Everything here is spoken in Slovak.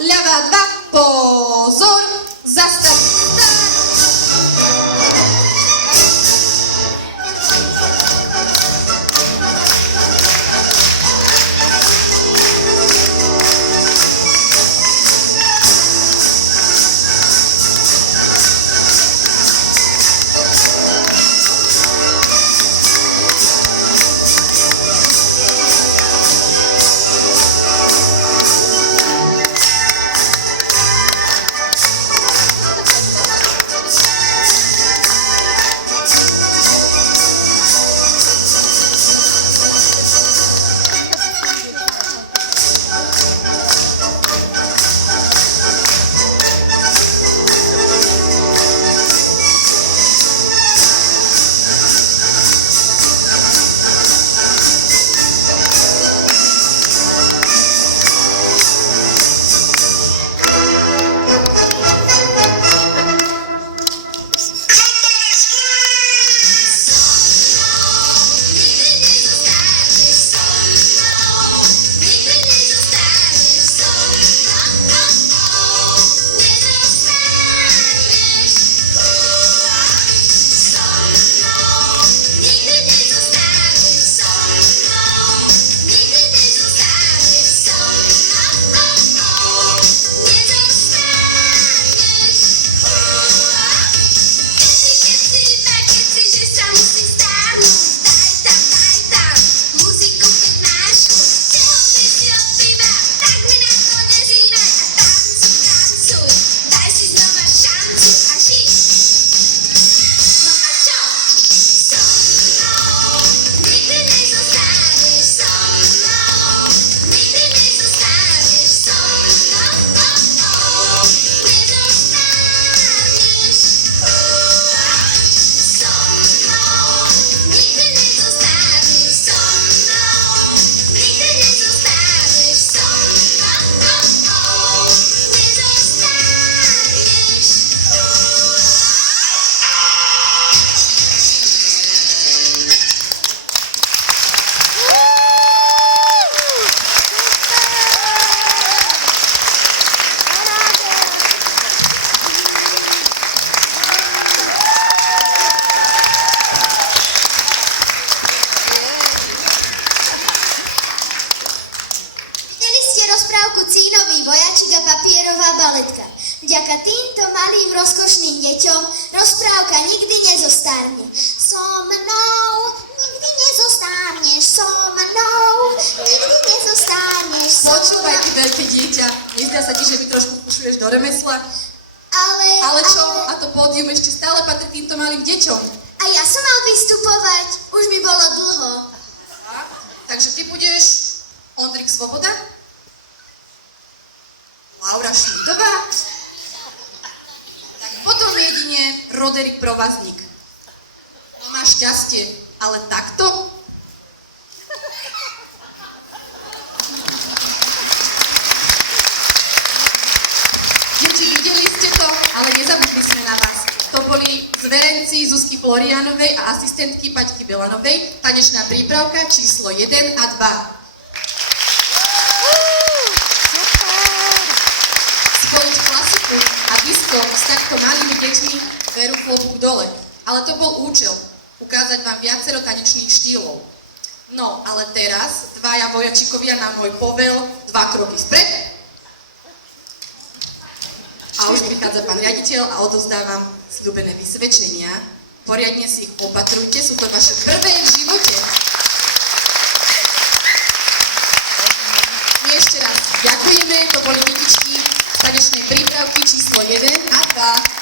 Ľava dva, pozor, zastav. Cínový vojačik a papierová baletka. Vďaka týmto malým rozkošným deťom rozprávka nikdy nezostárne. So mnou, nikdy nezostárneš, so mnou, nikdy nezostárneš. Počúvaj, ty veľké dieťa, nezdá sa ti, že mi trošku pušuješ do remesla? Ale čo? A to pódium ešte stále patrí týmto malým deťom. A ja som mal vystupovať, už mi bolo dlho. Takže ty budeš Ondrik Svoboda? Laura Šmídová? Tak potom jedine Roderick Provazník. Máš šťastie, ale takto? Deti, videli ste to, ale nezabudli sme na vás. To boli zverenci Zuzky Florianovej a asistentky Paťky Belanovej, tanečná prípravka číslo 1 a 2. Spojiť klasiku a disco s takto malými deťmi veru klobúk dole. Ale to bol účel, ukázať vám viacero tanečných štýlov. No, ale teraz dvaja vojačikovia na môj povel 2 kroky vpred. A už prichádza pán riaditeľ a odovzdávam sľúbené vysvedčenia. Poriadne si ich opatrujte, sú to vaše prvé v živote. Ešte raz ďakujeme, to boli detičky tanečnej prípravky číslo 1 a 2.